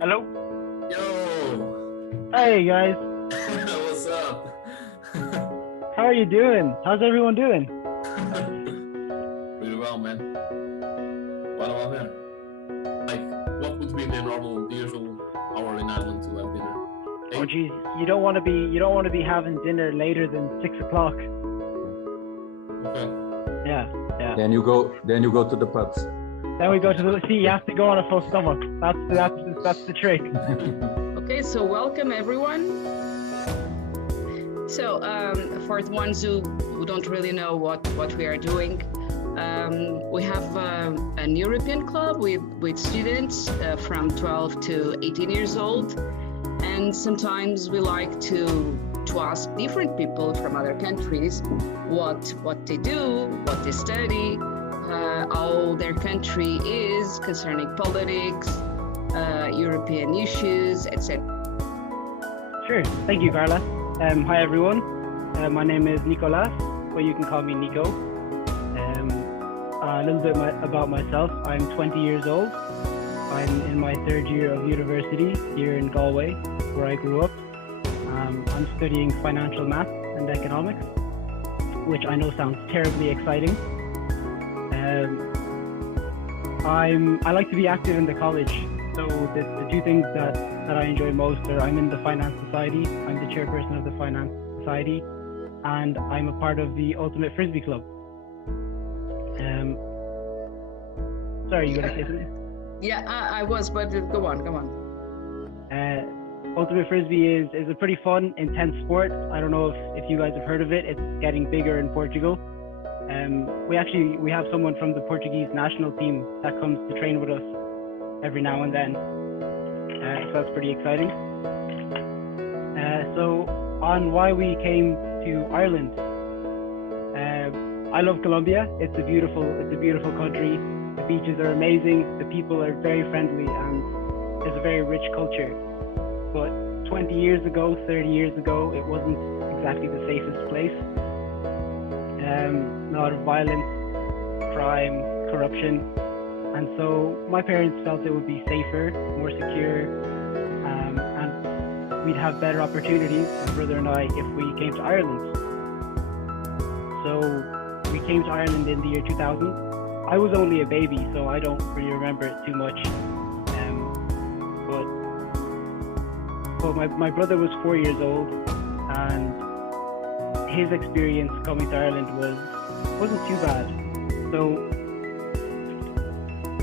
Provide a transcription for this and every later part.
Hello. Yo! Hey guys, What's up? how are you doing? How's everyone doing? Really well, man. What about there? Like, what would be the usual hour in Ireland to have dinner? Oh geez, you don't want to be having dinner later than 6 o'clock. Okay. Yeah. Then you go to the pubs. Then we go to the sea. You have to go on a full stomach. That's the trick. Okay, so welcome everyone. So for the ones who don't really know what we are doing, we have an European club with students from 12 to 18 years old, and sometimes we like to ask different people from other countries what they do, what they study, how their country is concerning politics, European issues, etc. Sure. Thank you, Carla. Hi everyone. My name is Nicolas, but you can call me Nico. A little bit about myself. I'm 20 years old. I'm in my third year of university here in Galway, where I grew up. I'm studying financial math and economics, which I know sounds terribly exciting. I like to be active in the college. So the two things that I enjoy most are I'm in the Finance Society. I'm the chairperson of the Finance Society, and I'm a part of the Ultimate Frisbee Club. Sorry, you gonna say something? Yeah, I was, but go on. Ultimate Frisbee is a pretty fun, intense sport. I don't know if you guys have heard of it. It's getting bigger in Portugal. We have someone from the Portuguese national team that comes to train with us every now and then. So that's pretty exciting. So on why we came to Ireland. I love Colombia. It's a beautiful country. The beaches are amazing. The people are very friendly, and there's a very rich culture. But 20 years ago, 30 years ago, it wasn't exactly the safest place. A lot of violence, crime, corruption. And so my parents felt it would be safer, more secure, and we'd have better opportunities, my brother and I, if we came to Ireland. So we came to Ireland in the year 2000. I was only a baby, so I don't really remember it too much. But my brother was 4 years old, and his experience coming to Ireland wasn't too bad. So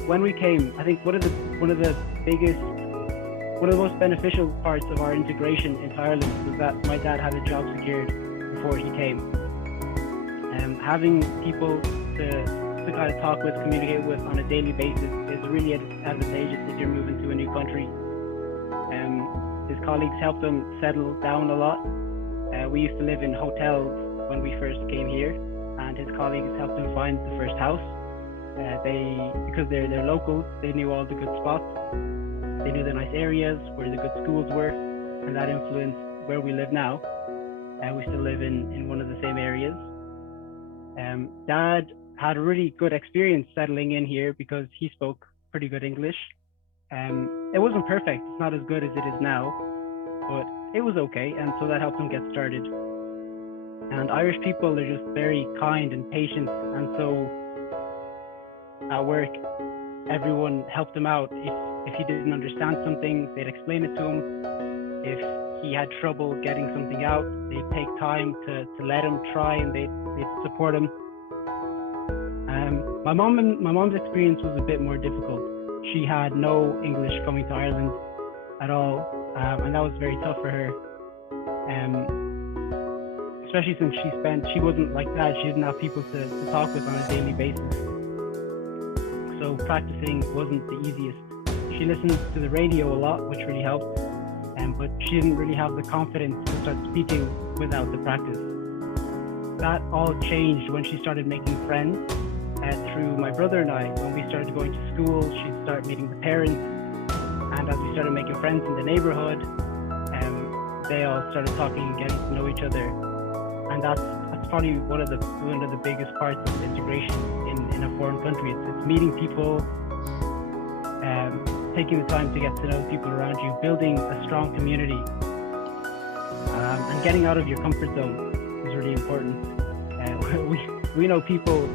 when we came, I think one of the most beneficial parts of our integration into Ireland was that my dad had a job secured before he came. Having people to kind of talk with, communicate with on a daily basis is really advantageous if you're moving to a new country. His colleagues helped him settle down a lot. We used to live in hotels when we first came here, and his colleagues helped him find the first house. Because they're locals, they knew all the good spots. They knew the nice areas where the good schools were, and that influenced where we live now. We still live in one of the same areas. Dad had a really good experience settling in here because he spoke pretty good English. It wasn't perfect. It's not as good as it is now, but it was okay, and so that helped him get started. And Irish people are just very kind and patient, and so at work, everyone helped him out. If he didn't understand something, they'd explain it to him. If he had trouble getting something out, they'd take time to let him try, and they'd support him. My mom's experience was a bit more difficult. She had no English coming to Ireland at all, and that was very tough for her. Especially since she wasn't like that. She didn't have people to talk with on a daily basis. So practicing wasn't the easiest. She listened to the radio a lot, which really helped, but she didn't really have the confidence to start speaking without the practice. That all changed when she started making friends through my brother and I. When we started going to school, she'd start meeting the parents, and as we started making friends in the neighborhood, they all started talking and getting to know each other. And that's probably one of the biggest parts of integration in a foreign country. It's meeting people, taking the time to get to know people around you, building a strong community, and getting out of your comfort zone is really important. We know people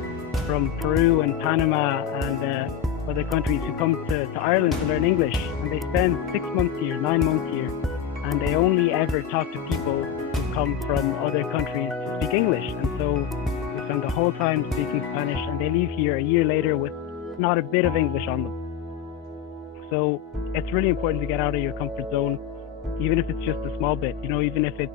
from Peru and Panama and other countries who come to Ireland to learn English, and they spend 6 months here, 9 months here, and they only ever talk to people who come from other countries to speak English. And so they spend the whole time speaking Spanish, and they leave here a year later with not a bit of English on them. So it's really important to get out of your comfort zone, even if it's just a small bit. You know, even if it's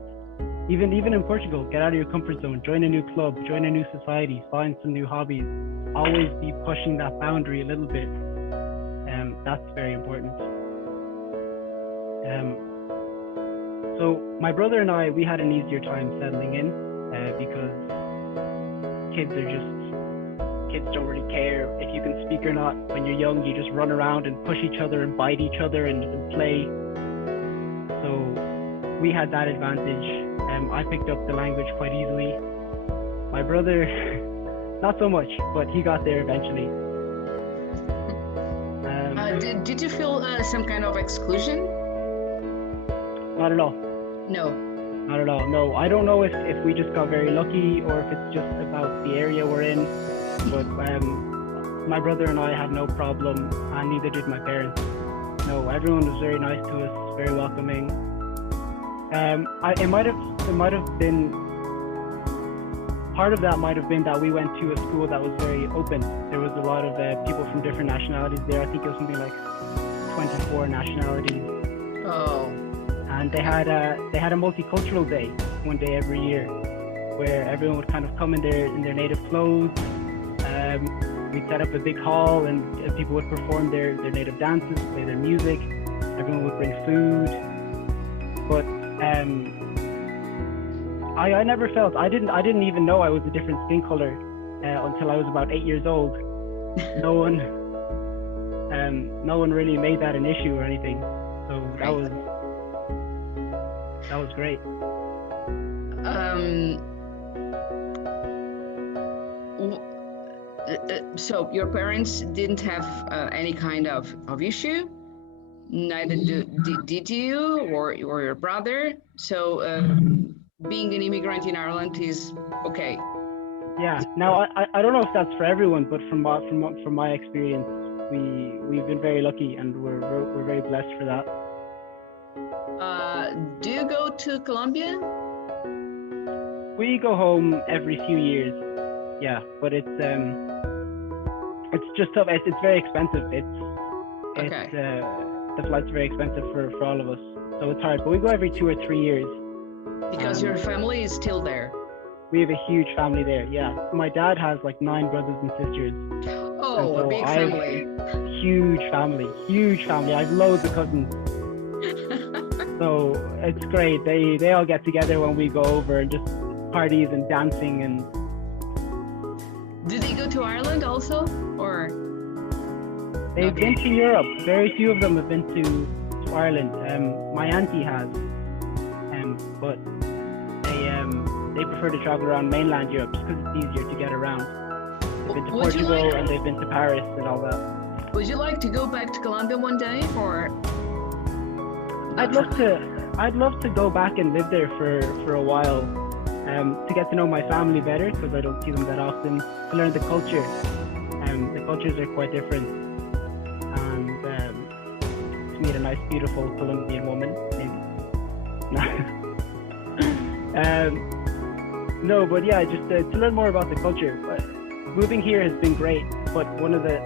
even in Portugal, get out of your comfort zone, join a new club, join a new society, find some new hobbies. Always be pushing that boundary a little bit. That's very important. So my brother and I, we had an easier time settling in because kids don't really care if you can speak or not. When you're young, you just run around and push each other and bite each other and play. So we had that advantage. I picked up the language quite easily. My brother, not so much, but he got there eventually. Did you feel some kind of exclusion? Not at all. No. Not at all. No, I don't know if we just got very lucky or if it's just about the area we're in. But my brother and I had no problem, and neither did my parents. No, everyone was very nice to us, very welcoming. It might have been part of that might have been that we went to a school that was very open. There was a lot of people from different nationalities there. I think it was something like 24 nationalities. Oh. And they had a multicultural day one day every year, where everyone would kind of come in their native clothes. We'd set up a big hall, and people would perform their native dances, play their music. Everyone would bring food. But I never felt, I didn't even know I was a different skin color until I was about 8 years old. No one really made that an issue or anything. So that was great. So your parents didn't have any kind of issue? Neither did you or your brother? So being an immigrant in Ireland is okay. Yeah. Now I don't know if that's for everyone, but from my experience, we've been very lucky, and we're very blessed for that. Do you go to Colombia? We go home every few years. Yeah, but it's just tough. It's very expensive. The flight's very expensive for all of us, so it's hard. But we go every 2 or 3 years. Because your family is still there. We have a huge family there. Yeah, my dad has like 9 brothers and sisters. Oh, so a big family. Huge family. I have loads of cousins. So it's great. They all get together when we go over, and just parties and dancing and. Do they go to Ireland also, or? They've been to Europe. Very few of them have been to Ireland. My auntie has, but they prefer to travel around mainland Europe just because it's easier to get around. They've been to Portugal and they've been to Paris and all that. Would you like to go back to Colombia one day, or? I'd love to go back and live there for a while, to get to know my family better, because I don't see them that often. To learn the culture. The cultures are quite different, and to meet a nice, beautiful Colombian woman, maybe. No, but yeah, just to learn more about the culture. Moving here has been great, but one of the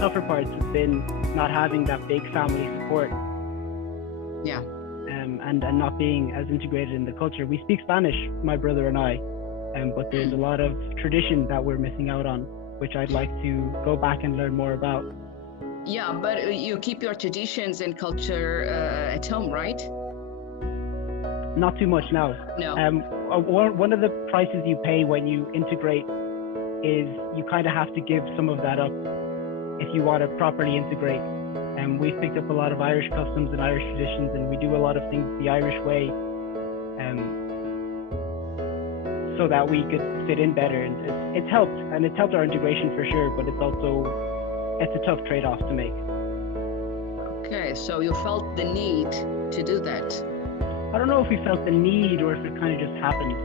tougher parts has been not having that big family support. Yeah. And not being as integrated in the culture. We speak Spanish, my brother and I, but there's a lot of tradition that we're missing out on, which I'd like to go back and learn more about. Yeah, but you keep your traditions and culture at home, right? Not too much now. No. One of the prices you pay when you integrate is you kind of have to give some of that up if you want to properly integrate. We've picked up a lot of Irish customs and Irish traditions, and we do a lot of things the Irish way. so that we could fit in better. And it's helped, and it's helped our integration for sure, but it's a tough trade-off to make. Okay, so you felt the need to do that. I don't know if we felt the need or if it kind of just happened.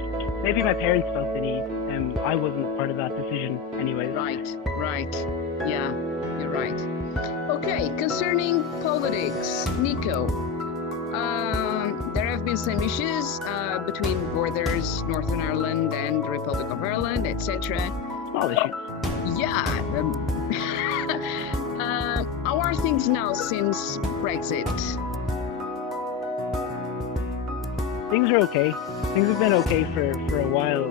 Maybe my parents felt the need, and I wasn't part of that decision anyway. Right. Yeah, you're right. Okay, concerning politics, Nico, there have been some issues between borders, Northern Ireland and the Republic of Ireland, etc. Small issues. Yeah. How are things now since Brexit? Things are okay. Things have been okay for a while.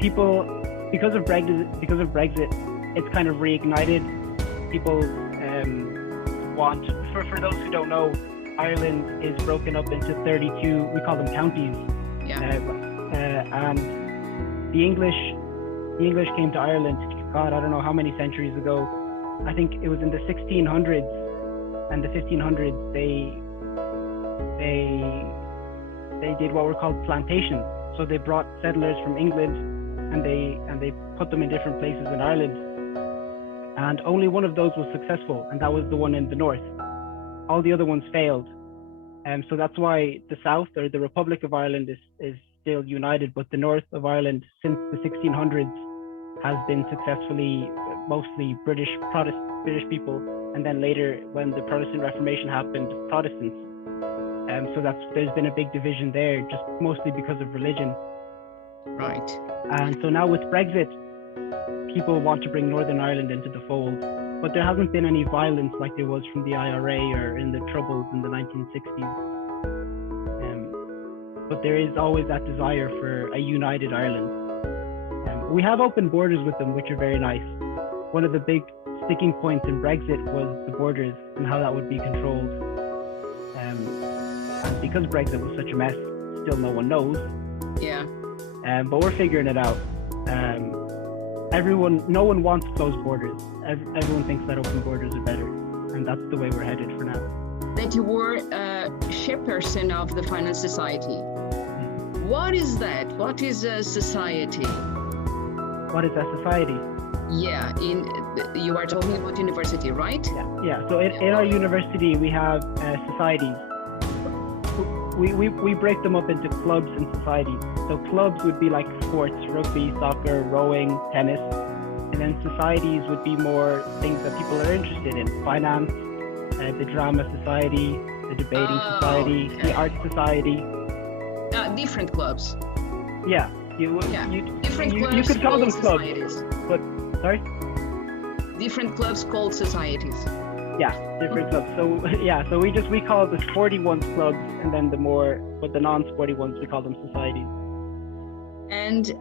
People, because of Brexit, it's kind of reignited. People want, for those who don't know, Ireland is broken up into 32, we call them counties. Yeah. And the English came to Ireland, God, I don't know how many centuries ago. I think it was in the 1600s and the 1500s. They did what were called plantations. So they brought settlers from England and they put them in different places in Ireland. And only one of those was successful, and that was the one in the north. All the other ones failed. So that's why the South, or the Republic of Ireland, is still united, but the north of Ireland since the 1600s has been successfully mostly British people, and then later when the Protestant Reformation happened, Protestants. So there's been a big division there, just mostly because of religion. Right. And so now with Brexit, people want to bring Northern Ireland into the fold, but there hasn't been any violence like there was from the IRA or in the Troubles in the 1960s. But there is always that desire for a united Ireland. We have open borders with them, which are very nice. One of the big sticking points in Brexit was the borders and how that would be controlled. And because Brexit was such a mess, still no one knows. Yeah. But we're figuring it out. No one wants closed borders. Everyone thinks that open borders are better, and that's the way we're headed for now. That you were a chairperson of the Finance Society. Mm-hmm. What is that? What is a society? What is a society? Yeah, you are talking about university, right? Yeah. So in our university, we have societies. We break them up into clubs and societies. So clubs would be like sports, rugby, soccer, rowing, tennis. And then societies would be more things that people are interested in. Finance, the drama society, the debating society, okay. the art society. Different clubs. Yeah. You could call them clubs. Societies. But, sorry? Different clubs called societies. Yeah, different clubs. So we call the sporty ones clubs, and then but the non-sporty ones, we call them societies. And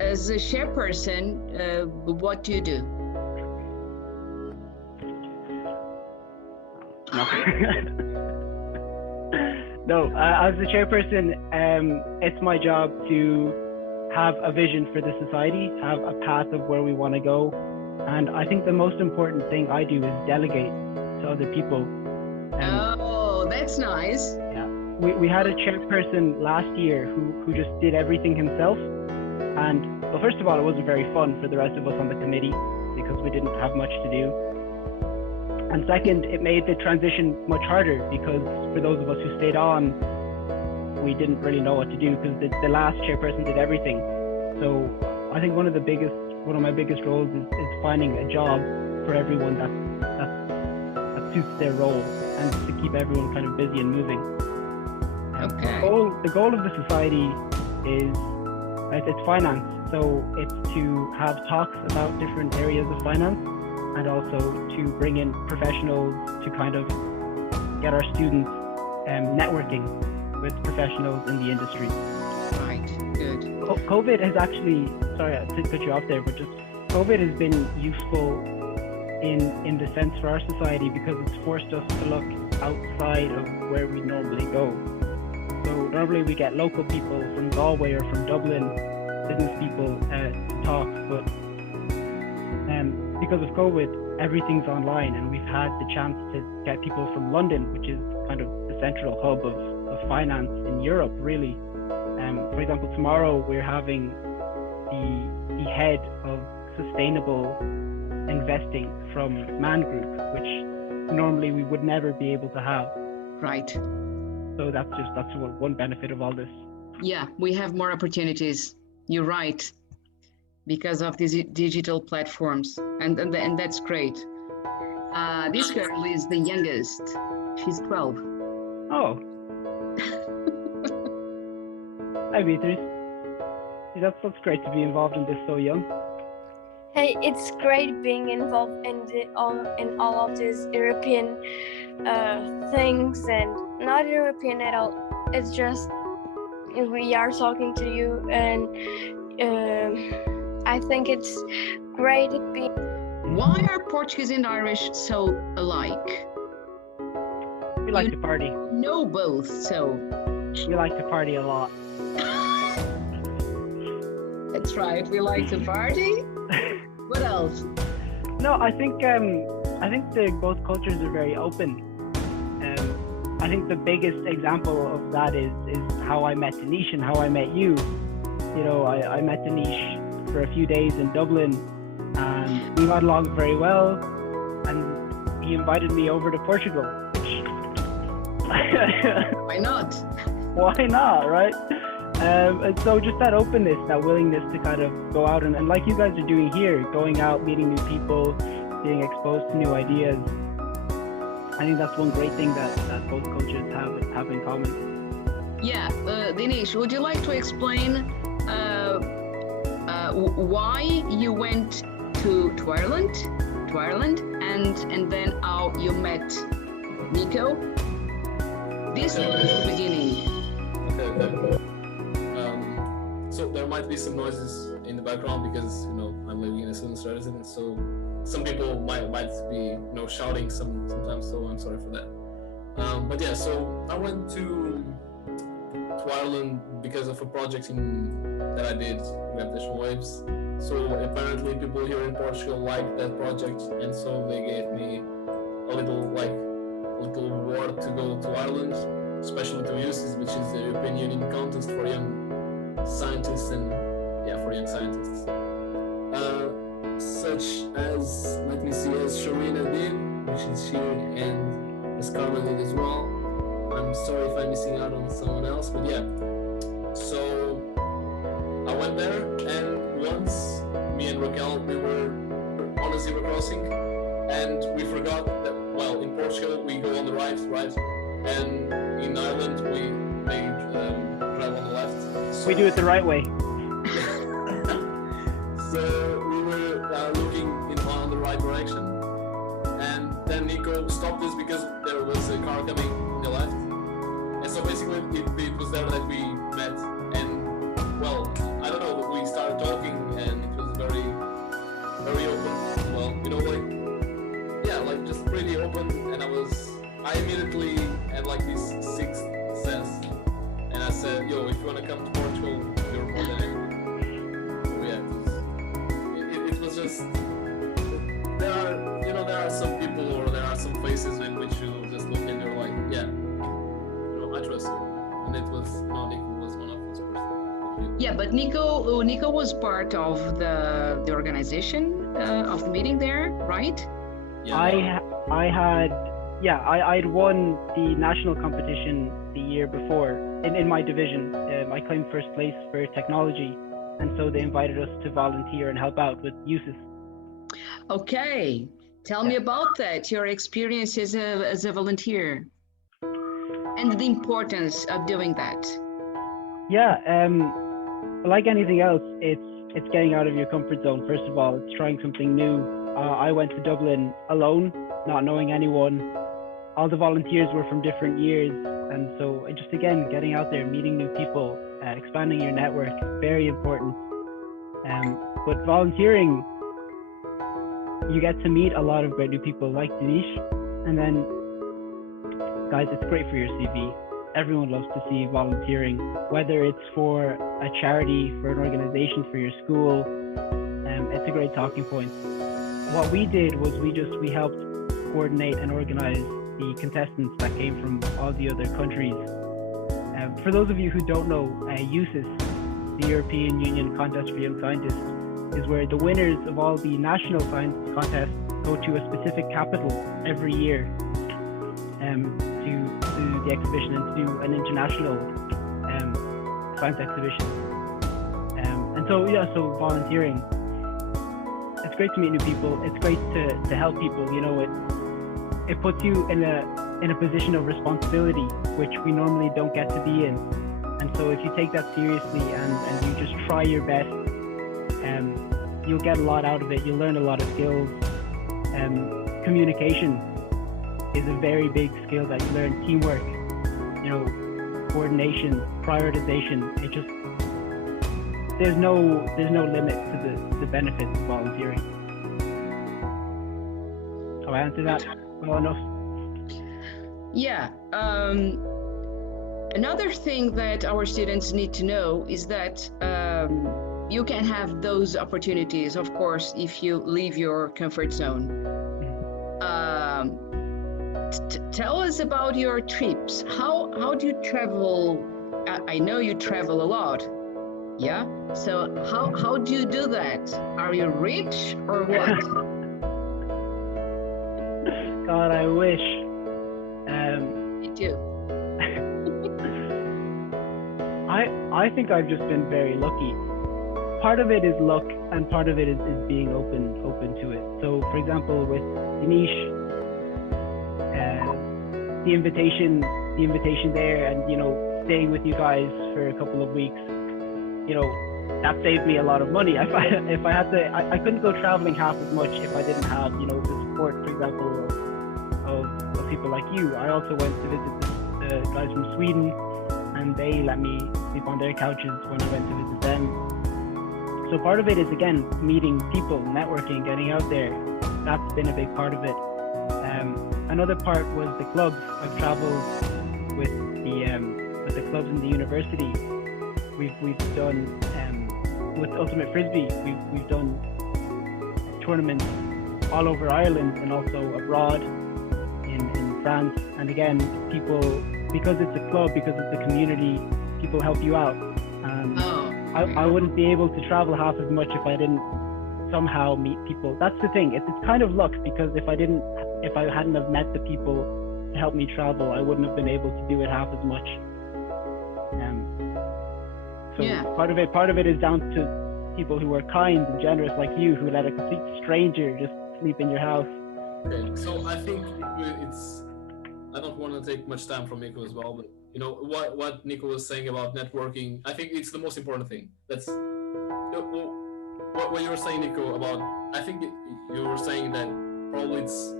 as a chairperson, what do you do? No, as the chairperson, it's my job to have a vision for the society, have a path of where we want to go. And I think the most important thing I do is delegate to other people. Oh, that's nice. Yeah, we had a chairperson last year who just did everything himself. And well, first of all, it wasn't very fun for the rest of us on the committee because we didn't have much to do. And second, it made the transition much harder because for those of us who stayed on, we didn't really know what to do because the last chairperson did everything. So I think one of my biggest roles is finding a job for everyone that suits their role and to keep everyone kind of busy and moving. Okay. The goal of the society is it's finance. So it's to have talks about different areas of finance and also to bring in professionals to kind of get our students networking with professionals in the industry. Right, good. COVID has actually, sorry to cut you off there, but just COVID has been useful in the sense for our society because it's forced us to look outside of where we normally go. So normally we get local people from Galway or from Dublin, business people to talk, but because of COVID, everything's online, and we've had the chance to get people from London, which is kind kind of the central hub of finance in Europe, really. For example, tomorrow we're having the head of sustainable investing from Man Group, which normally we would never be able to have. Right. So that's one benefit of all this. Yeah, we have more opportunities. You're right, because of these digital platforms, and that's great. This girl is the youngest. She's 12. Oh. Hi, Beatrice. That's great to be involved in this so young. Hey, it's great being involved in all of these European things, and not European at all. It's just we are talking to you, and I think it's great being. Why are Portuguese and Irish so alike? We like to party. Know both, so. We like to party a lot. That's right. We like to party. What else? No, I think both cultures are very open. I think the biggest example of that is how I met Denise and how I met you. You know, I met Denise for a few days in Dublin, and we got along very well. And he invited me over to Portugal. Why not? Why not, right? And so just that openness, that willingness to kind of go out and like you guys are doing here, going out, meeting new people, being exposed to new ideas. I think that's one great thing that both cultures have in common. Yeah, Denise, would you like to explain why you went to Ireland, and then how you met Nico? This was the beginning. Okay. So there might be some noises in the background because I'm living in a student's residence, so some people might be shouting sometimes. So I'm sorry for that. But yeah, so I went to Ireland because of a project that I did, Gravitational Waves. So apparently people here in Portugal liked that project, and so they gave me a little reward to go to Ireland, especially to UCIS, which is the European Union contest for young scientists and for young scientists. Such as, let me see, as Sharina did, which is here, and as Carmen did as well. I'm sorry if I'm missing out on someone else, but yeah. So I went there, and once me and Raquel, we were on a zebra crossing, and we forgot that, well, in Portugal we go on the right, and in Ireland they drive on the left. So, we do it the right way. So we were looking on the right direction, and then Nico stopped us because there was a car coming on the left, and so basically it was there that we met, and well, I don't know, we started talking, and it was very, very open. Well, like just pretty open, and I immediately had like this sixth sense, and I said, yo, if you want to come to Portugal, you're more than able. It was just, there are some people, or there are some faces in which you just look and you're like, yeah, I trust you. And it was, Nico was one of those persons. Yeah, but Nico was part of the organization of the meeting there, right? Yeah. I'd won the national competition the year before in my division. I claimed first place for technology, and so they invited us to volunteer and help out with UCIS. Okay, tell me about that, your experience as a volunteer and the importance of doing that. Yeah, like anything else, it's getting out of your comfort zone. First of all, it's trying something new. I went to Dublin alone, not knowing anyone. All the volunteers were from different years, and so just again, getting out there, meeting new people, expanding your network, very important. But volunteering, you get to meet a lot of great new people like Denise, and then, guys, it's great for your CV. Everyone loves to see volunteering, whether it's for a charity, for an organization, for your school. It's a great talking point. What we did was we helped coordinate and organize the contestants that came from all the other countries. For those of you who don't know, USIS, the European Union Contest for Young Scientists, is where the winners of all the national science contests go to a specific capital every year to the exhibition and to do an international science exhibition. And so volunteering, it's great to meet new people. It's great to help people. You know, it puts you in a position of responsibility, which we normally don't get to be in. And so if you take that seriously and you just try your best, you'll get a lot out of it. You'll learn a lot of skills. Communication is a very big skill that you learn. Teamwork, you know, coordination, prioritization. It just there's no limit to the benefits of volunteering. Have I answered that well enough? Yeah. Another thing that our students need to know is that you can have those opportunities, of course, if you leave your comfort zone. Tell us about your trips. How do you travel? I know you travel a lot. Yeah. So how do you do that? Are you rich or what? God, I wish. Me too. I think I've just been very lucky. Part of it is luck, and part of it is being open to it. So, for example, with Denise, the invitation there, and you know, staying with you guys for a couple of weeks, you know, that saved me a lot of money. If I had to, I couldn't go traveling half as much if I didn't have, you know, the support, for example, of people like you. I also went to visit the guys from Sweden, and they let me sleep on their couches when I went to visit them. So part of it is, again, meeting people, networking, getting out there. That's been a big part of it. Another part was the clubs. I've traveled with the clubs in the university. We've done with Ultimate Frisbee. We've done tournaments all over Ireland and also abroad in France. And again, people, because it's a club, because it's a community, people help you out. I wouldn't be able to travel half as much if I didn't somehow meet people. That's the thing. It's kind of luck, because if I hadn't have met the people to help me travel, I wouldn't have been able to do it half as much. So Yeah. part of it is down to people who are kind and generous like you, who let a complete stranger just sleep in your house. Okay, so I think I don't want to take much time from Nico as well, but you know what Nico was saying about networking, I think it's the most important thing. That's what you were saying, Nico, about, I think you were saying that probably it's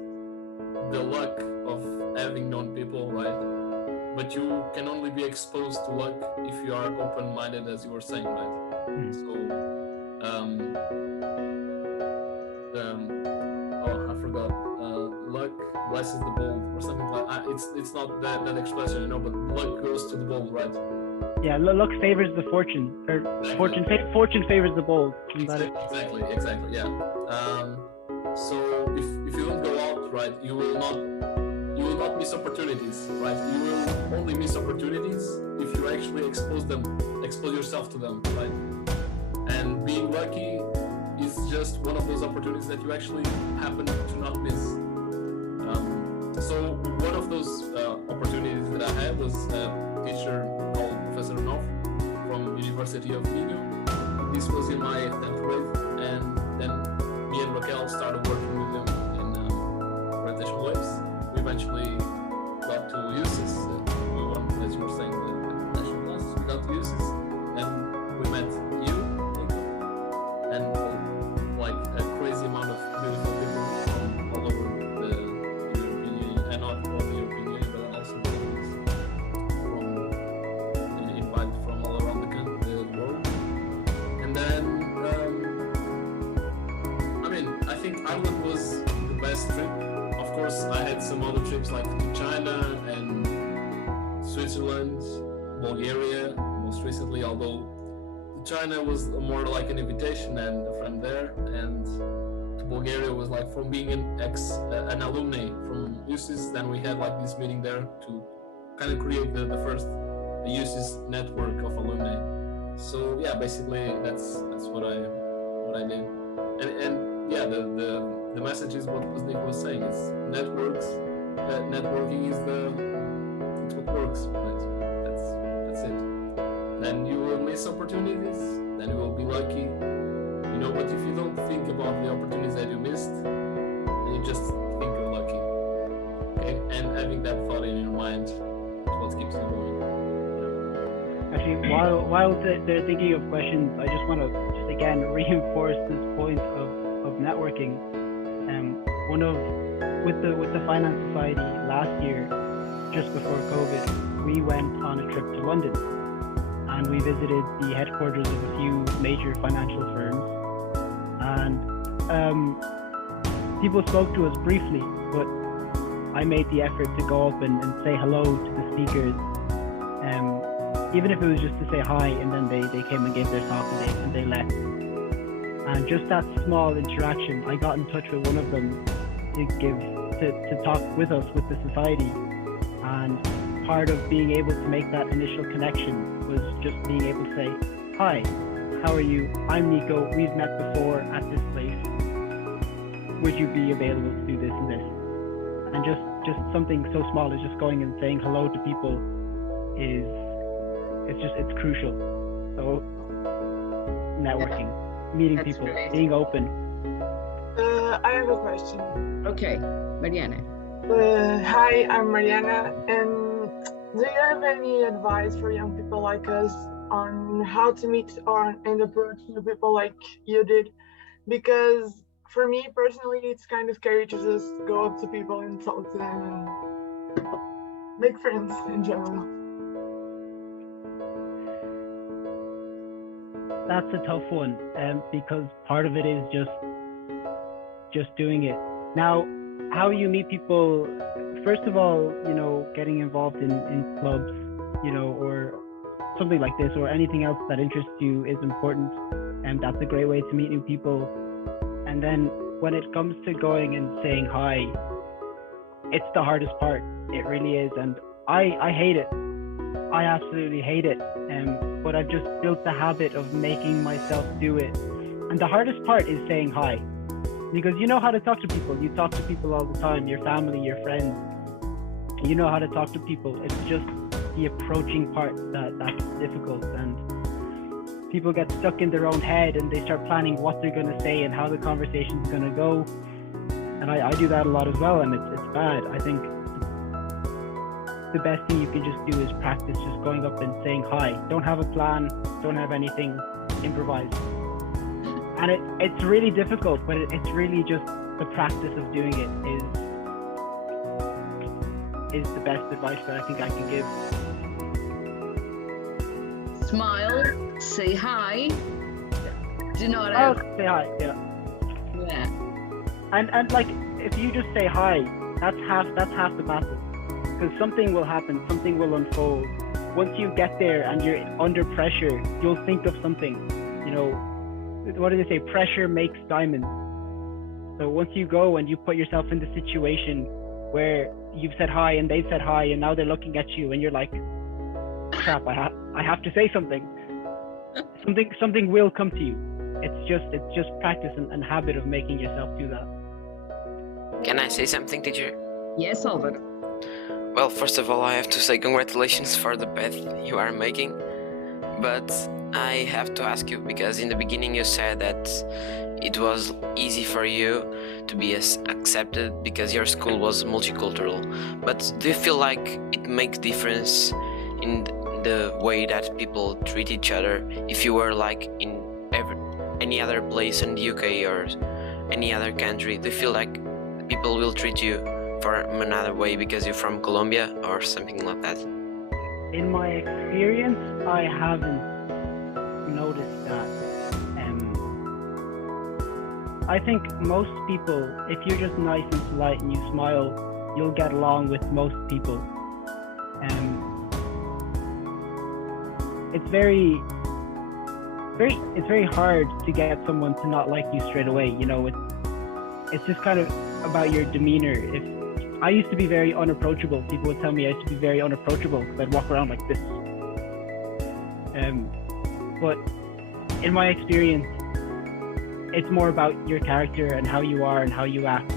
the luck of having known people, right? But you can only be exposed to luck if you are open-minded, as you were saying, right? So, I forgot. Luck blesses the bold, or something like that. It's not that expression, you know, but luck goes to the bold, right? Yeah, luck favors the fortune, or Exactly. fortune favors the bold. Isn't that it? Exactly, yeah. So if you don't go out, right, you will not miss opportunities, right? You will only miss opportunities if you actually expose yourself to them, right? And being lucky is just one of those opportunities that you actually happen to not miss. So one of those opportunities that I had was a teacher called Professor Nov from University of Minho. This was in my 10th grade, and then me and Raquel started working with him in orientation waves. We eventually got to USIS. We won, as you were saying, the national classes. We got to USIS, and we met you, Nico, and like a crazy amount of beautiful people from all over the European Union, and not only the European Union, but also invited from all around the world. And then, I think Ireland was the best trip. Of course, I had some other trips like to China and Switzerland, Bulgaria, most recently, although China was more like an invitation and a friend there, and to Bulgaria was like from being an alumni from USIS. Then we had like this meeting there to kind of create the first USIS network of alumni. So yeah, basically that's what I did. And yeah, the message is what Nick was saying. It's networking is it's what works. Right? That's it. Then you will miss opportunities. Then you will be lucky. You know, but if you don't think about the opportunities that you missed, then you just think you're lucky. Okay, and having that thought in your mind is what keeps you going. Actually, while they're thinking of questions, I just want to just again reinforce this point of networking. With the Finance Society last year, just before COVID, we went on a trip to London, and we visited the headquarters of a few major financial firms. And people spoke to us briefly, but I made the effort to go up and say hello to the speakers, even if it was just to say hi, and then they came and gave their talk and they left. And just that small interaction, I got in touch with one of them to talk with us, with the society. And part of being able to make that initial connection was just being able to say, hi, how are you? I'm Nico. We've met before at this place. Would you be available to do this and this? And just something so small as just going and saying hello to people it's crucial. So networking, meeting That's people, great. being open. I have a question. Okay, Mariana. Hi, I'm Mariana, and do you have any advice for young people like us on how to meet and approach new people like you did? Because for me personally, it's kind of scary to just go up to people and talk to them and make friends in general. That's a tough one, because part of it is just doing it. Now, how you meet people, first of all, you know, getting involved in clubs, you know, or something like this, or anything else that interests you is important, and that's a great way to meet new people. And then when it comes to going and saying hi, it's the hardest part. It really is, and I hate it. I absolutely hate it. But I've just built the habit of making myself do it. And the hardest part is saying hi, because you know how to talk to people. You talk to people all the time, your family, your friends. You know how to talk to people. It's just the approaching part that's difficult. And people get stuck in their own head and they start planning what they're going to say and how the conversation's going to go. And I do that a lot as well, and it's bad. I think the best thing you can just do is practice just going up and saying hi. Don't have a plan, don't have anything, improvise. And it's really difficult, but it's really just the practice of doing it is the best advice that I think I can give. Smile, say hi. Do not Oh, have. say hi, yeah. Yeah. And like, if you just say hi, that's half the battle. Because something will happen, something will unfold. Once you get there and you're under pressure, you'll think of something. You know, what do they say? Pressure makes diamonds. So once you go and you put yourself in the situation where you've said hi and they've said hi and now they're looking at you and you're like, crap, I have to say something. Something will come to you. It's just practice and habit of making yourself do that. Can I say something, teacher? Yes, Alvaro. Well, first of all, I have to say congratulations for the path you are making. But I have to ask you, because in the beginning you said that it was easy for you to be accepted because your school was multicultural. But do you feel like it makes difference in the way that people treat each other if you were like in any other place in the UK or any other country? Do you feel like people will treat you from another way because you're from Colombia or something like that? In my experience, I haven't noticed that. I think most people, if you're just nice and polite and you smile, you'll get along with most people. It's very hard to get someone to not like you straight away. You know, it's just kind of about your demeanor. If I used to be very unapproachable, people would tell me I used to be very unapproachable because I'd walk around like this. But in my experience, it's more about your character and how you are and how you act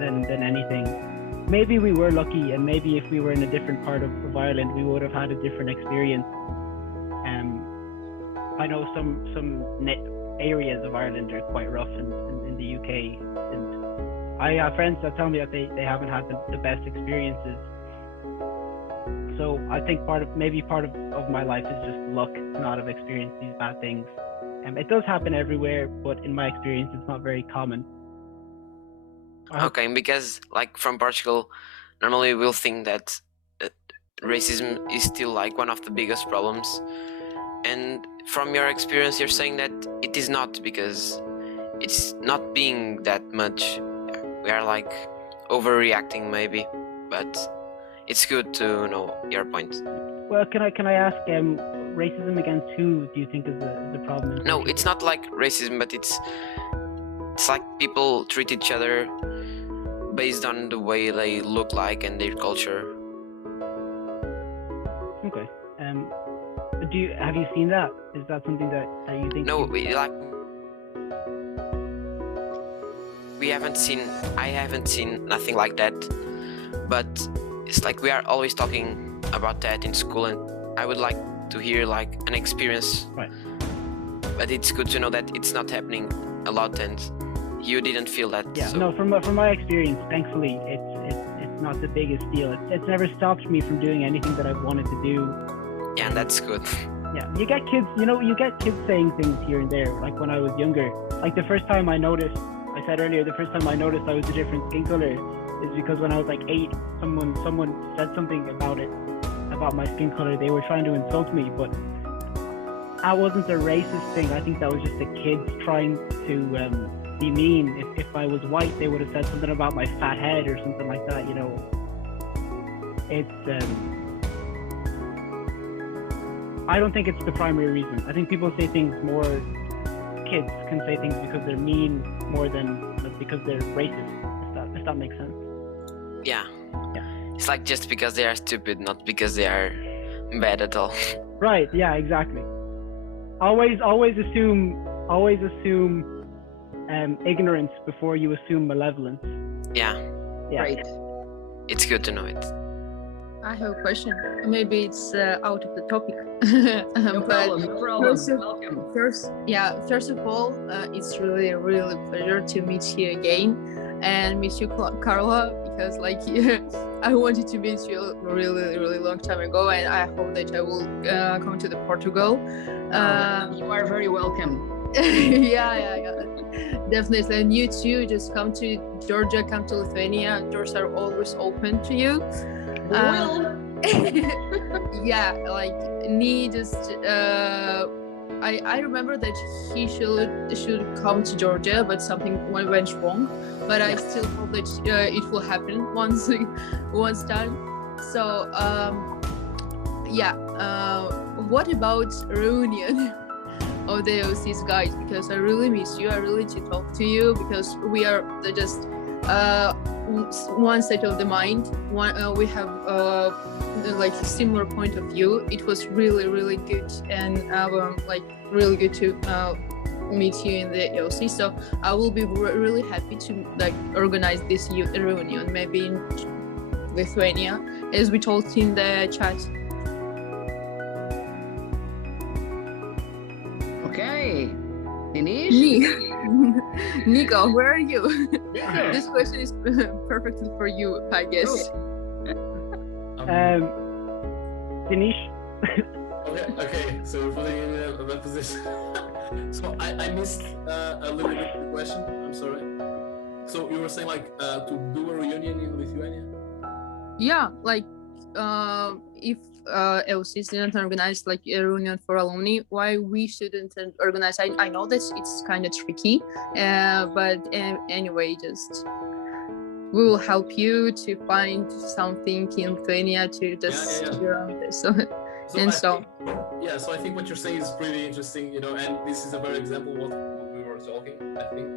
than anything. Maybe we were lucky, and maybe if we were in a different part of Ireland, we would have had a different experience. I know some areas of Ireland are quite rough in the UK, and I have friends that tell me that they haven't had the best experiences. So I think part of my life is just luck to not have experienced these bad things. It does happen everywhere, but in my experience, it's not very common. Okay, because like from Portugal, normally we'll think that racism is still like one of the biggest problems. And from your experience, you're saying that it is not, because it's not being that much. We are like overreacting maybe, but it's good to know your point. Well, can I ask, racism against who do you think is the problem? No, it's not like racism, but it's like people treat each other based on the way they look like and their culture. Okay. Have you seen that? Is that something that you think? No, I haven't seen nothing like that, but it's like we are always talking about that in school, and I would like to hear like an experience. Right. But it's good to know that it's not happening a lot, and you didn't feel that. Yeah. So. No, from my experience, thankfully, it's not the biggest deal. It's never stopped me from doing anything that I've wanted to do. Yeah, that's good. Yeah, you get kids saying things here and there. Like when I was younger, like the first time I noticed I was a different skin color is because when I was like 8, someone said something about my skin color. They were trying to insult me, but that wasn't a racist thing. I think that was just the kids trying to be mean. If I was white, they would have said something about my fat head or something like that, you know. It's I don't think it's the primary reason. I think people say things more, kids can say things because they're mean more than because they're racist, if that makes sense. Yeah. It's like just because they are stupid, not because they are bad at all. Right, yeah, exactly. Always assume ignorance before you assume malevolence. Yeah. Right. It's good to know it. I have a question. Maybe it's out of the topic. No problem. Welcome. First of all, it's really a pleasure to meet you again and meet you, Carla, because like I wanted to meet you a really long time ago, and I hope that I will come to the Portugal. You are very welcome. yeah, definitely. And you too, just come to Georgia, come to Lithuania. Doors are always open to you. Yeah, like Nee just I remember that he should come to Georgia, but something went wrong. But I still hope that it will happen once time. So what about reunion of the OCs guys? Because I really miss you. I really need to talk to you because we are just one set of the mind. We have like a similar point of view. It was really good, and really good to meet you in the OC. So I will be really happy to like organize this reunion, maybe in Lithuania, as we talked in the chat. Okay. Denish? Nico, where are you? This question is perfectly for you, I guess. Denish. Okay. So we're putting in a bad position. So I missed a little bit of the question. I'm sorry. So you were saying like to do a reunion in Lithuania? Yeah, like if LCs didn't organize like a reunion for alumni, why we shouldn't organize? I know that it's kind of tricky, but anyway, just we will help you to find something in Lithuania to just do around this. So I think what you're saying is pretty interesting, you know, and this is a very example of what we were talking, I think.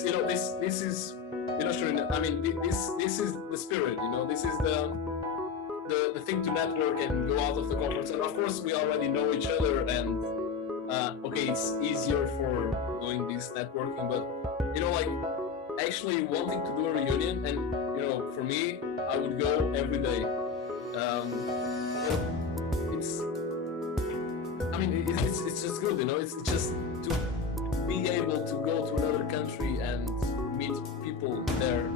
because this is Shereen, I mean this is the spirit, this is the thing to network and go out of the comfort zone. Of course, we already know each other, and okay, it's easier for doing this networking, but like actually wanting to do a reunion, and for me, I would go every day. It's just good, it's just to be able to go to another country and meet people there,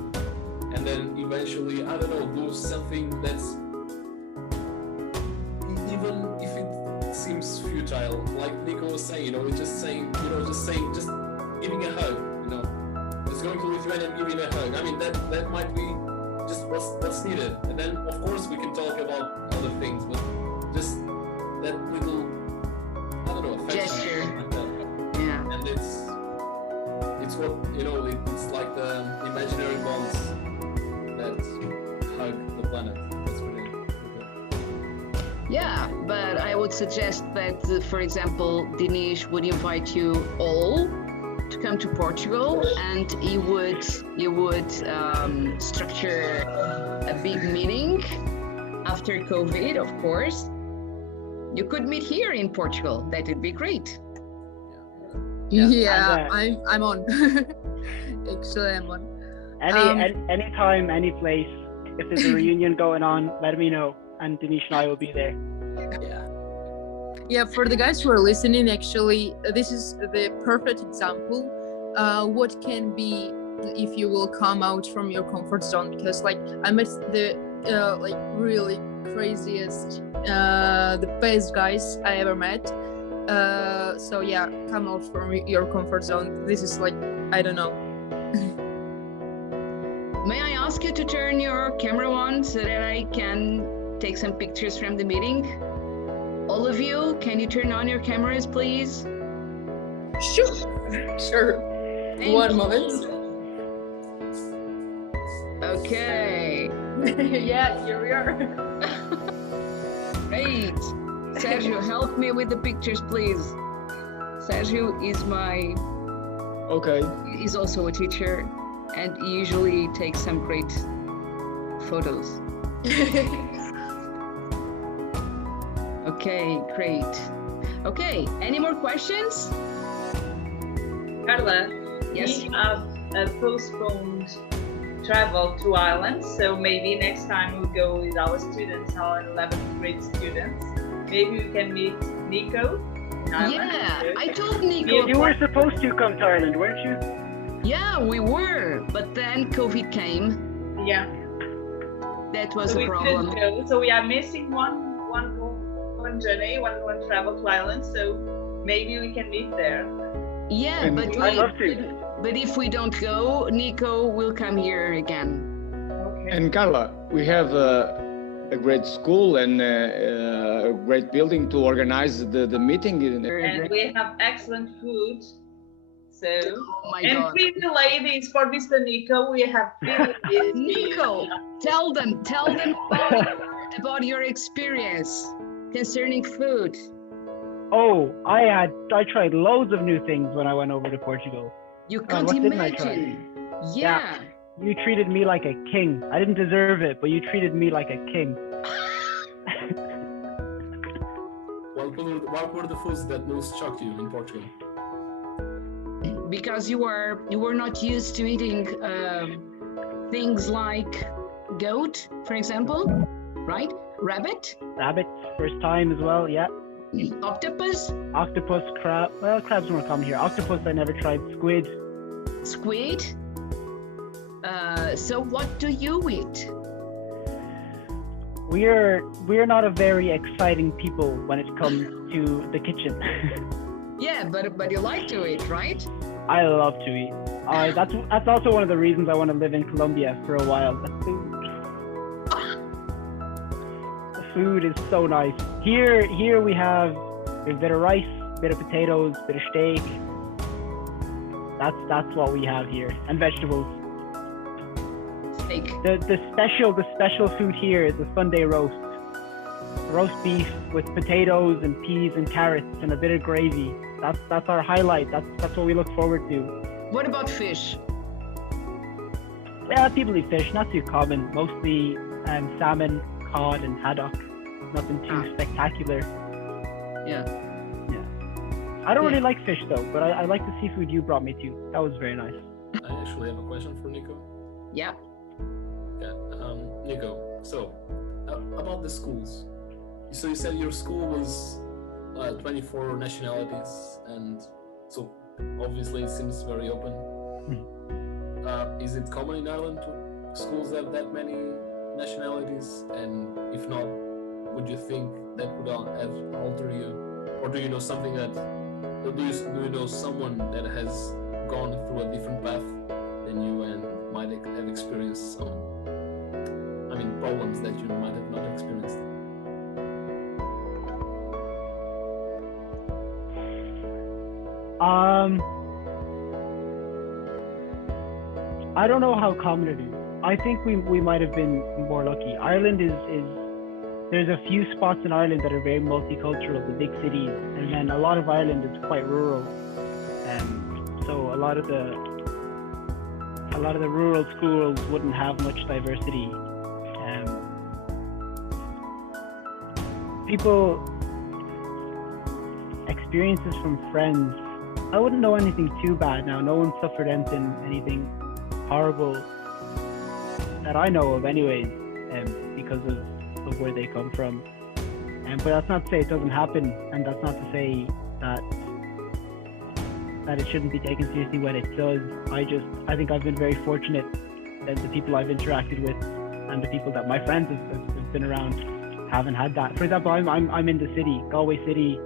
and then eventually, I don't know, do something that's, even if it seems futile, like Nico was saying, just giving a hug, just going to Lithuania and giving a hug. I mean, that might be just what's needed, and then of course we can talk about other things, but just that little, I don't know, affection, gesture. like that. Yeah. And it's what it's like the imaginary bonds that hug the planet. That's really good. Yeah, but I would suggest that, for example, Dinesh would invite you all to come to Portugal, and you would structure a big meeting after COVID, of course. You could meet here in Portugal. That would be great. Yeah, I'm on. Actually, I'm on. Any time, any place. If there's a reunion going on, let me know, and Dinesh and I will be there. Yeah, for the guys who are listening, actually, this is the perfect example. What can be if you will come out from your comfort zone? Because I met the really craziest, the best guys I ever met. So yeah, come out from your comfort zone. This is I don't know. May I ask you to turn your camera on so that I can take some pictures from the meeting? All of you, can you turn on your cameras, please? Sure. Thank One you. moment. Okay. Yeah, here we are. Great. Sergio, help me with the pictures, please. Sergio is also a teacher, and he usually takes some great photos. Okay, great. Okay, any more questions? Carla, Yes. we have a postponed travel to Ireland, so maybe next time we'll go with our students, our 11th grade students. Maybe we can meet Nico in Ireland. Yeah, I told Nico. You were supposed to come to Ireland, weren't you? Yeah, we were, but then COVID came. Yeah. That was So a we problem. couldn't go. So we are missing one journey, one travel to Ireland. So maybe we can meet there. Yeah, but I'd love to. But if we don't go, Nico will come here again. Okay. And Carla, we have a great school and a great building to organize the meeting. And we have excellent food. So, Oh my and God. pretty ladies for Mr. Nico, we have pretty Nico, tell them about your experience concerning food. Oh, I tried loads of new things when I went over to Portugal. You can't what didn't I try? imagine. Yeah. You treated me like a king. I didn't deserve it, but you treated me like a king. What were the foods that most shocked you in Portugal? Because you were not used to eating things like goat, for example, right? Rabbit, Rabbit, first time as well, yeah. octopus, Octopus, crab. Well, crabs more common here. Octopus, I never tried. Squid. squid. So what do you eat? We're not a very exciting people when it comes to the kitchen. Yeah, but you like to eat, right? I love to eat. That's also one of the reasons I want to live in Colombia for a while. The food is so nice. Here we have a bit of rice, a bit of potatoes, a bit of steak. That's what we have here, and vegetables. Steak. The special food here is the Sunday roast. Roast beef with potatoes and peas and carrots and a bit of gravy. That's our highlight. That's what we look forward to. What about fish? Yeah, people eat fish, not too common. Mostly salmon, cod, and haddock. Nothing too spectacular. Yeah. I don't really like fish though, but I like the seafood you brought me to. That was very nice. I actually have a question for Nico. Yeah. Yeah. Nico, so about the schools. So you said your school was 24 nationalities, and so obviously it seems very open. Is it common in Ireland to schools have that many nationalities? And if not, would you think that would alter you? Or do you know something that, do you know someone that has gone through a different path than you and might have experienced some, problems that you might have not experienced? I don't know how common it is. I think we might have been more lucky. Ireland is there's a few spots in Ireland that are very multicultural, the big cities, and then a lot of Ireland is quite rural. So a lot of the rural schools wouldn't have much diversity. People experiences from friends. I wouldn't know anything too bad now. No one suffered anything horrible that I know of anyways, because of where they come from. But that's not to say it doesn't happen, and that's not to say that it shouldn't be taken seriously when it does. I think I've been very fortunate that the people I've interacted with and the people that my friends have been around haven't had that. For example, I'm in the city. Galway City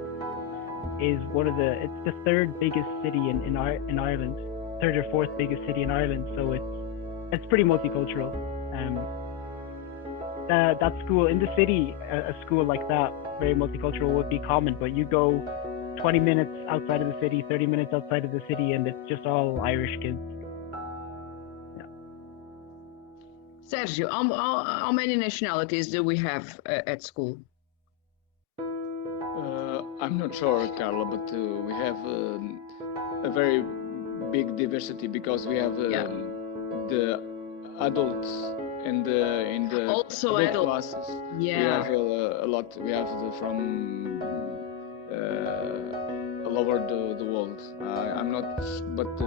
is it's the third biggest city in Ireland, third or fourth biggest city in Ireland. So it's pretty multicultural. That school in the city, a school like that, very multicultural, would be common. But you go 20 minutes outside of the city, 30 minutes outside of the city, and it's just all Irish kids. Sergio, how many nationalities do we have at school? I'm not sure, Carla, but we have a very big diversity because we have the adults and in the also adult classes. Yeah, we have a lot. We have from all over the world. I'm not, but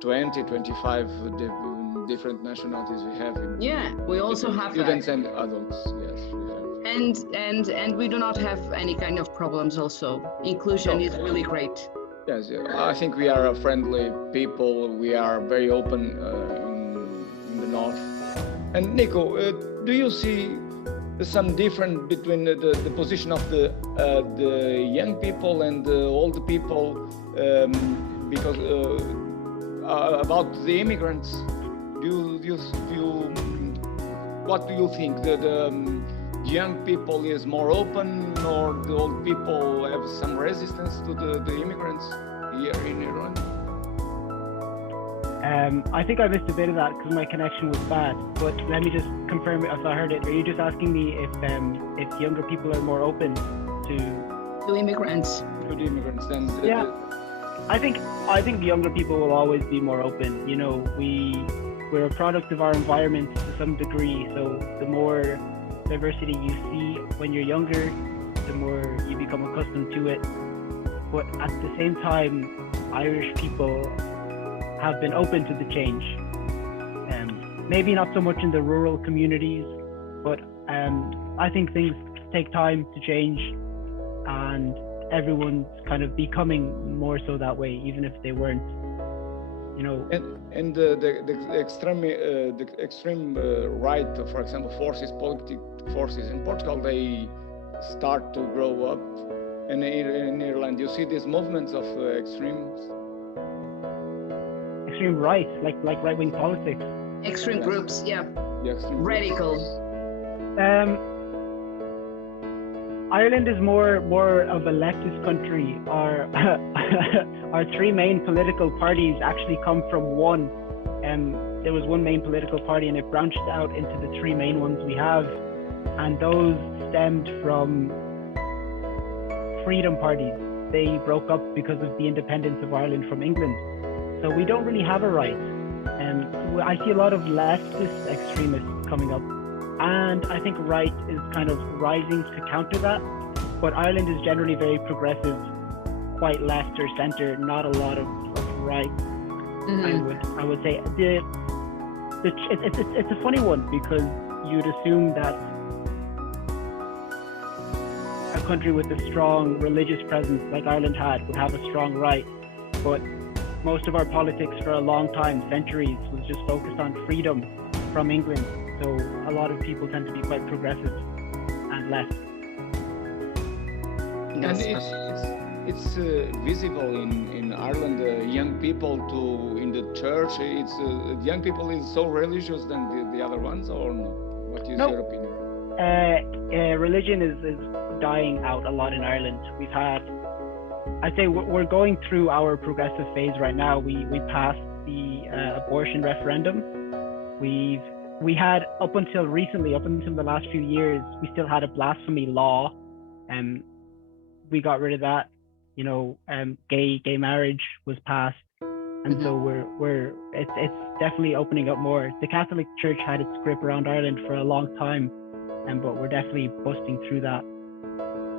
20, 25 different nationalities we have. We also have students and adults. Yes, we have. And we do not have any kind of problems. Also, inclusion is really great. Yes, I think we are a friendly people. We are very open in the north. And Nico, do you see some difference between the position of the young people and the old people? Because about the immigrants, what do you think? The young people is more open, or the old people have some resistance to the immigrants here in Ireland? I think I missed a bit of that because my connection was bad. But let me just confirm if I heard it. Are you just asking me if younger people are more open to immigrants? To the immigrants, then. Yeah, I think younger people will always be more open. You know, we're a product of our environment to some degree. So the more diversity you see when you're younger, the more you become accustomed to it. But at the same time, Irish people have been open to the change. Maybe not so much in the rural communities, but I think things take time to change, and everyone's kind of becoming more so that way, even if they weren't. You know. And the extreme right, for example, political forces in Portugal, they start to grow up. And in Ireland, you see these movements of extreme right, like right-wing politics. Extreme groups, yeah. Extreme radicals. Ireland is more of a leftist country. Our three main political parties actually come from one. There was one main political party, and it branched out into the three main ones we have, and those stemmed from freedom parties. They broke up because of the independence of Ireland from England. So we don't really have a right. I see a lot of leftist extremists coming up, and I think right is kind of rising to counter that. But Ireland is generally very progressive, quite left or centre, not a lot of right. I would say it's a funny one, because you'd assume that a country with a strong religious presence like Ireland had would have a strong right, but most of our politics for a long time, centuries, was just focused on freedom from England. So a lot of people tend to be quite progressive and left. And it's visible in Ireland. Young people in the church. It's young people is so religious than the other ones, or no? What is your opinion? Religion is dying out a lot in Ireland. We've had, I'd say we're going through our progressive phase right now. We passed the abortion referendum. We had up until recently, up until the last few years, we still had a blasphemy law, and we got rid of that. You know, gay marriage was passed, and so it's definitely opening up more. The Catholic Church had its grip around Ireland for a long time, but we're definitely busting through that.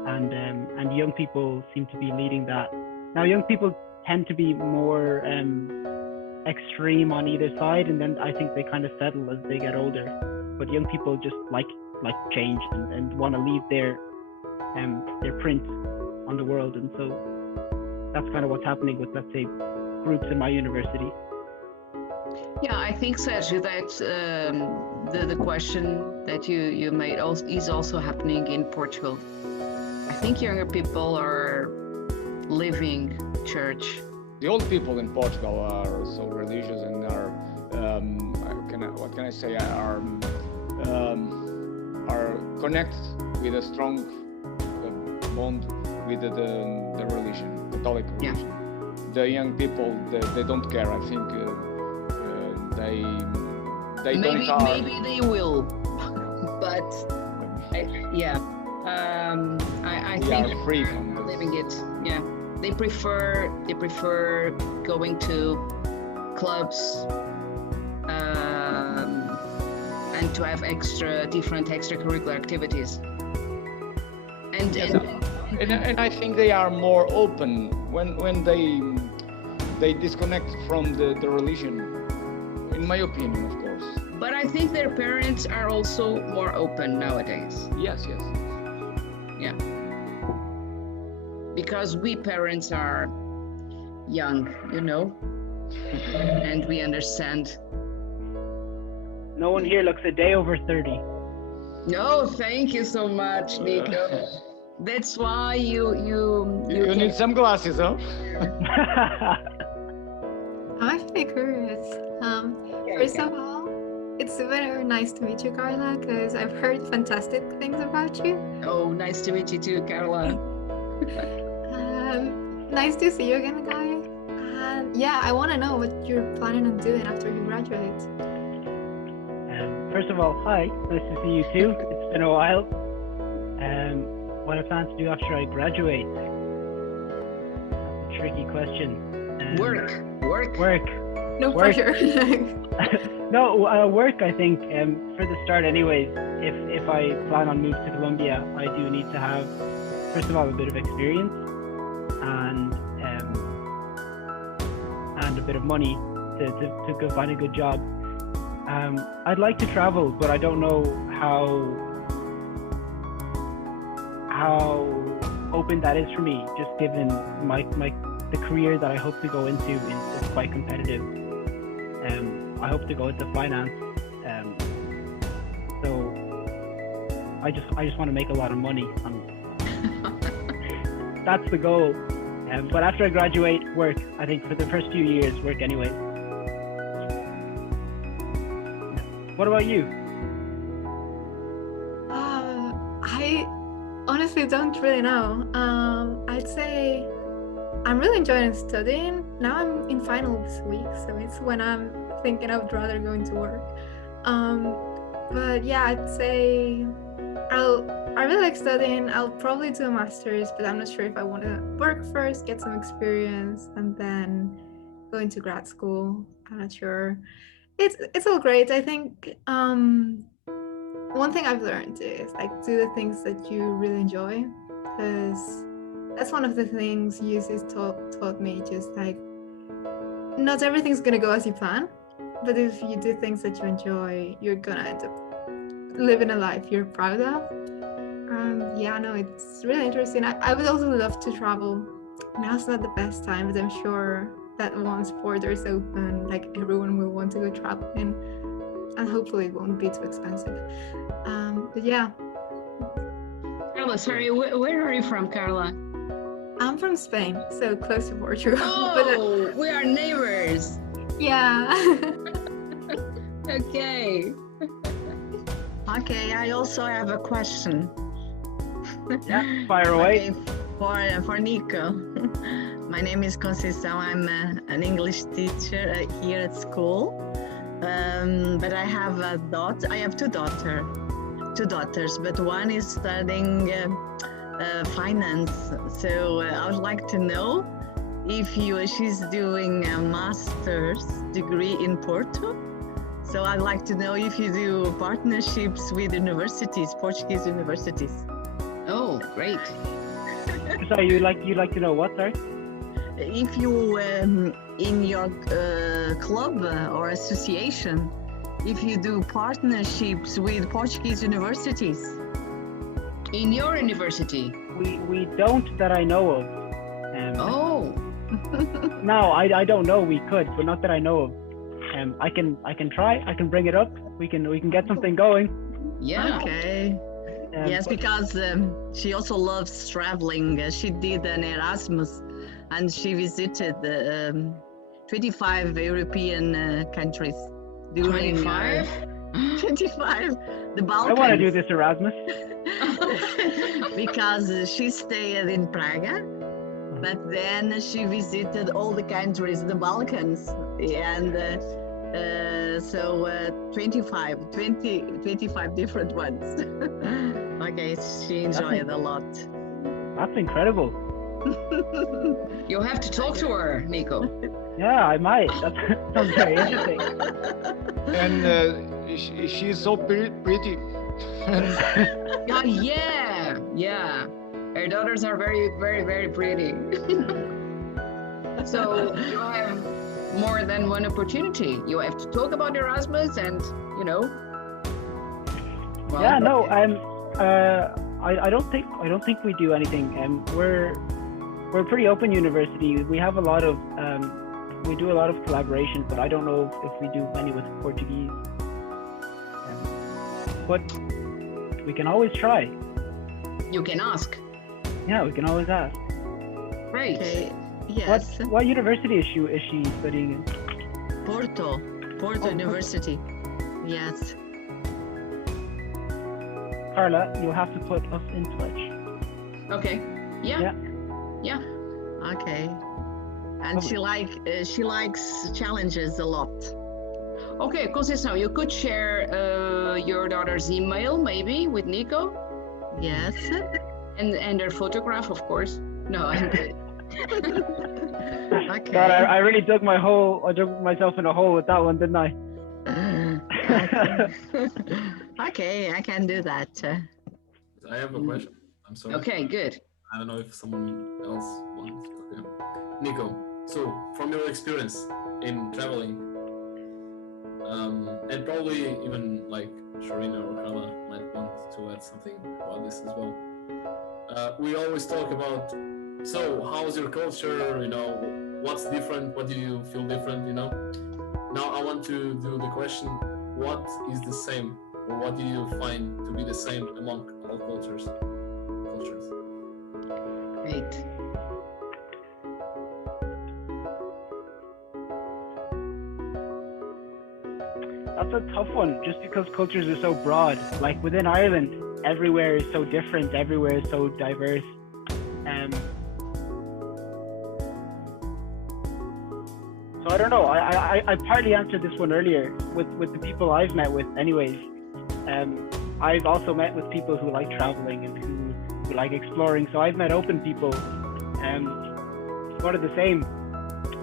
And young people seem to be leading that. Now, young people tend to be more extreme on either side, and then I think they kind of settle as they get older. But young people just like change and want to leave their print on the world, and so that's kind of what's happening with, let's say, groups in my university. Yeah, I think, Sergio, that the question that you made is also happening in Portugal. I think younger people are leaving church. The old people in Portugal are so religious and are, what can I say, are connected with a strong bond with the religion, Catholic religion. Yeah. The young people, they don't care. I think they maybe don't. Maybe they will, but yeah. I think are free from this. Living it. Yeah, they prefer going to clubs and to have different extracurricular activities. And I think they are more open when they disconnect from the religion. In my opinion, of course. But I think their parents are also more open nowadays. Yes. Yeah. Because we parents are young, you know, and we understand. No one here looks a day over 30. No, thank you so much, Nico. That's why you need some glasses, huh? I'm actually curious. First of all, it's very nice to meet you, Carla, because I've heard fantastic things about you. Oh, nice to meet you too, Carla. Nice to see you again, guys. And yeah, I want to know what you're planning on doing after you graduate. First of all, hi. Nice to see you too. It's been a while. What I plan to do after I graduate? That's a tricky question. Work. No pressure. No, work, I think, for the start anyways, if I plan on moving to Colombia, I do need to have, first of all, a bit of experience and a bit of money to go find a good job. I'd like to travel, but I don't know how open that is for me, just given the career that I hope to go into is quite competitive. I hope to go into finance, so I just want to make a lot of money. That's the goal. But after I graduate, work. I think for the first few years, work anyway. What about you? I honestly don't really know. I'd say I'm really enjoying studying. Now I'm in final this week, so it's when I'm thinking I'd rather go into work. But yeah, I'd say I really like studying. I'll probably do a master's, but I'm not sure if I want to work first, get some experience, and then going to grad school. I'm not sure. It's all great. I think one thing I've learned is like do the things that you really enjoy, because that's one of the things UC's taught me. Just like not everything's gonna go as you plan, but if you do things that you enjoy, you're gonna end up living a life you're proud of. Yeah, no, it's really interesting. I would also love to travel. Now's not the best time, but I'm sure that once borders open, like everyone will want to go traveling, and hopefully it won't be too expensive. But yeah. Carla, sorry, where are you from, Carla? I'm from Spain, so close to Portugal. Oh, we are neighbors. Yeah. Okay. Okay, I also have a question. Yeah, fire away. Okay, for Nico. My name is Conceição. I'm an English teacher here at school. But I have a daughter. I have two daughters, but one is studying finance. So I would like to know if she's doing a master's degree in Porto. So I'd like to know if you do partnerships with universities, Portuguese universities. Oh, great. So you'd like to know what, sorry? If you in your club or association, if you do partnerships with Portuguese universities. In your university? We don't that I know of. Oh. No, I don't know. We could, but not that I know of. I can try. I can bring it up. We can get something going. Yeah. Okay. Yes, because she also loves traveling. She did an Erasmus, and she visited 25 European countries. 25? 25. The Balkans. I want to do this Erasmus. Because she stayed in Praga, but then she visited all the countries, the Balkans, and so 25 different ones. Okay, she enjoyed a lot. That's incredible. You have to talk to her, Nico. Yeah, I might. That sounds very interesting. And she's so pretty. Yeah. Her daughters are very, very, very pretty. So you have more than one opportunity. You have to talk about Erasmus, and well, yeah, no, I don't think we do anything. We're a pretty open university. We have a lot of we do a lot of collaboration, but I don't know if we do any with Portuguese. But we can always try. You can ask. Yeah, we can always ask. Great. Okay. Yes. What university is she studying in? Porto University. Yes. Carla, you'll have to put us in touch. Okay. Yeah. Okay. And she likes challenges a lot. Okay, Conceição, you could share your daughter's email maybe with Nico. Yes. And her photograph, of course. No, I'm good. Okay. God, I really dug myself in a hole with that one, didn't I? Okay, I can do that. I have a question. I'm sorry. Okay, good. I don't know if someone else wants. Okay. Nico, so from your experience in traveling, and probably even like Sharina or Carla might want to add something about this as well. We always talk about, so how's your culture? What's different? What do you feel different? Now I want to do the question: what is the same, or what do you find to be the same among all cultures? Great. That's a tough one, just because cultures are so broad. Like within Ireland, everywhere is so different, everywhere is so diverse. So I don't know. I partly answered this one earlier with the people I've met with anyways. I've also met with people who like traveling and who like exploring. So I've met open people. What are the same?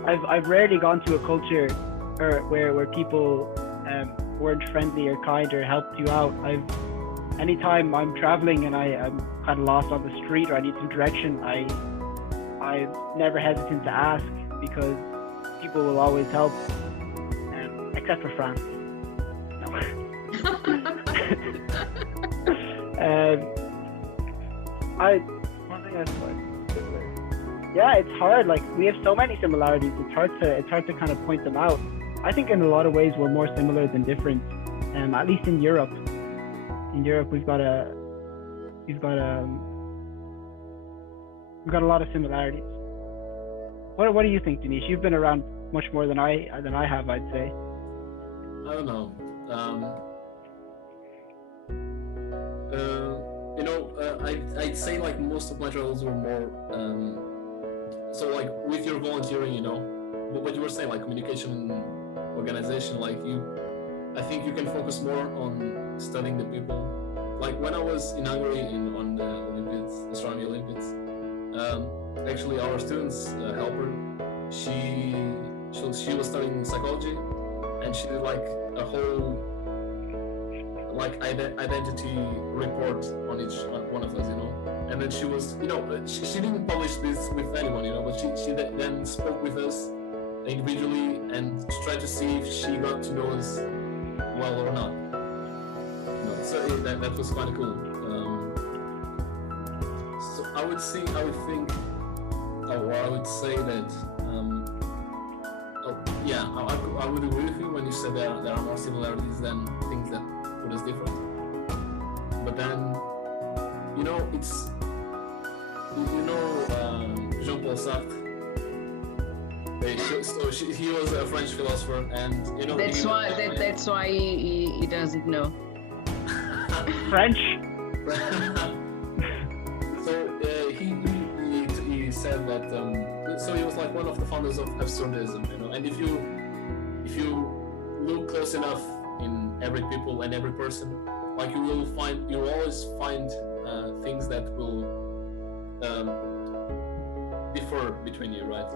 I've rarely gone to a culture where people weren't friendly or kind or helped you out. Anytime I'm traveling and I'm kind of lost on the street or I need some direction, I'm never hesitant to ask because people will always help, except for France. No. Yeah, it's hard. Like we have so many similarities. It's hard to kind of point them out. I think in a lot of ways we're more similar than different. At least in Europe. In Europe, we've got a lot of similarities. What do you think, Denise? You've been around much more than I have, I'd say. I don't know. I'd say like most of my travels were more so like with your volunteering, you know, what you were saying, like communication, organization, like I think you can focus more on studying the people. Like when I was in Hungary on the Olympiads, Astronomy Olympiads, actually our students helper, she was studying psychology, and she did like a whole like identity report on one of us, you know. And then she was, you know, she didn't publish this with anyone, you know, but she then spoke with us individually and tried to see if she got to know us well or not. You know, so that was kind of cool. So I would say that I would agree with you when you said there are more similarities than things that put us different. But then, you know, it's Jean-Paul Sartre. He was a French philosopher, and you know that's why he doesn't know French. So he said that. So he was like one of the founders of absurdism, you know. And if you look close enough in every people and every person, like you'll always find things that will differ between you, right?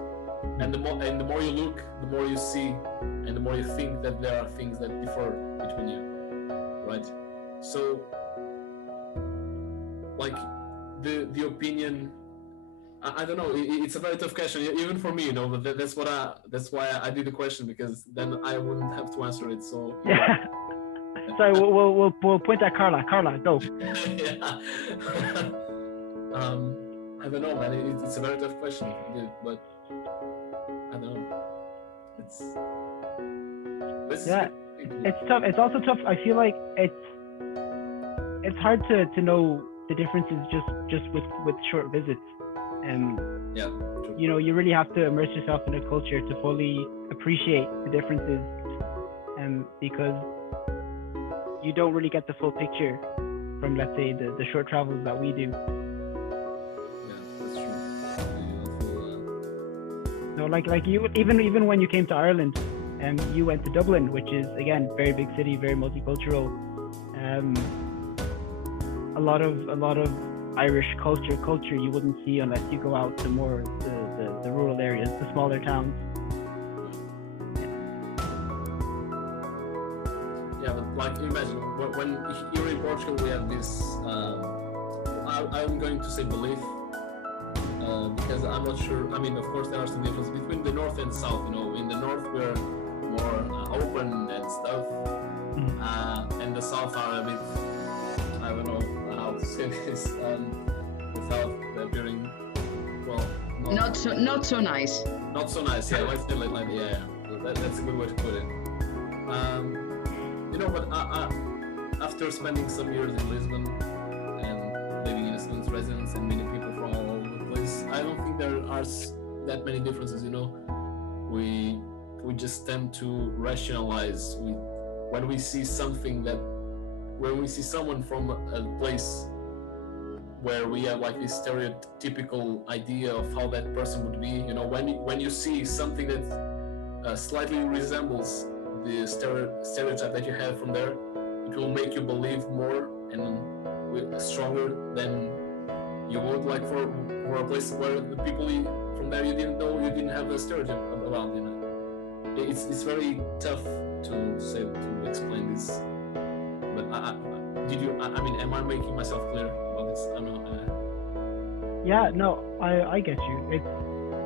And the more you look, the more you see, and the more you think that there are things that differ between you, right? So, like the opinion, I don't know. It's a very tough question, even for me, you know. But that's why I did the question, because then I wouldn't have to answer it. So yeah. Sorry, we'll point at Carla. Carla, go. Yeah. I don't know, man. It's a very tough question, but I don't know. It's tough. It's also tough. I feel like it's hard to know the differences just with short visits. Yeah. True. You know, you really have to immerse yourself in a culture to fully appreciate the differences, because you don't really get the full picture from, let's say, the short travels that we do. So like you, even when you came to Ireland, you went to Dublin, which is again very big city, very multicultural. A lot of Irish culture you wouldn't see unless you go out to more the rural areas, the smaller towns. Yeah, but like imagine when you're in Portugal, we have this. I'm going to say belief. Because I'm not sure. I mean, of course, there are some differences between the north and south. You know, in the north we're more open and stuff, and the south are a bit. I don't know how to say this without appearing. Well, not so nice. Not so nice. Yeah, let's say like yeah. That's a good way to put it. You know, but after spending some years in Lisbon and living in a student's residence and meeting people from all over the place, I don't think there are that many differences. You know, we just tend to rationalize. When we see someone from a place where we have like this stereotypical idea of how that person would be, you know, when you see something that slightly resembles the stereotype that you have from there, it will make you believe more and stronger than you would like for a place where the people from there you didn't know, you didn't have a stereotype about, you know. It's very tough to explain this. But I mean, am I making myself clear about this? I don't know. Yeah, no, I get you.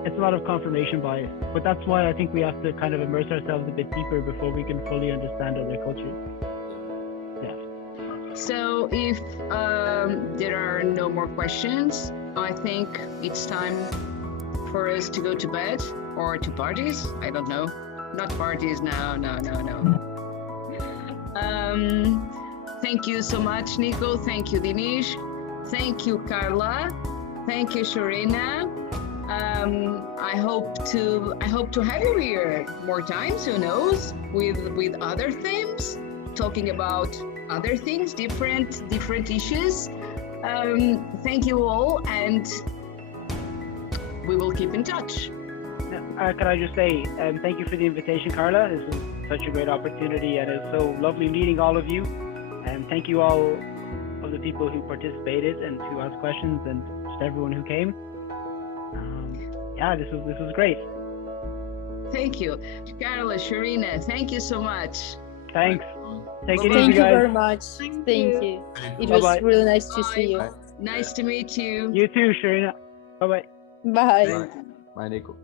It's a lot of confirmation bias, but that's why I think we have to kind of immerse ourselves a bit deeper before we can fully understand other cultures. Yeah. So if there are no more questions, I think it's time for us to go to bed or to parties. I don't know. Not parties, no. Thank you so much, Nico. Thank you, Dinesh. Thank you, Carla. Thank you, Sharina. I hope to have you here more times. Who knows? With other themes, talking about other things, different issues. Thank you all, and we will keep in touch. Can I just say thank you for the invitation, Carla. This was such a great opportunity, and it's so lovely meeting all of you. And thank you all of the people who participated and who asked questions, and just everyone who came. Yeah, this was great. Thank you, Carla, Sharina. Thank you so much. Thanks. Take it easy, guys. Thank you very much. Thank you. It was Bye-bye. really nice to see you. Nice to meet you. You too, Sharina. Bye-bye. Bye. Bye. Bye, Nico.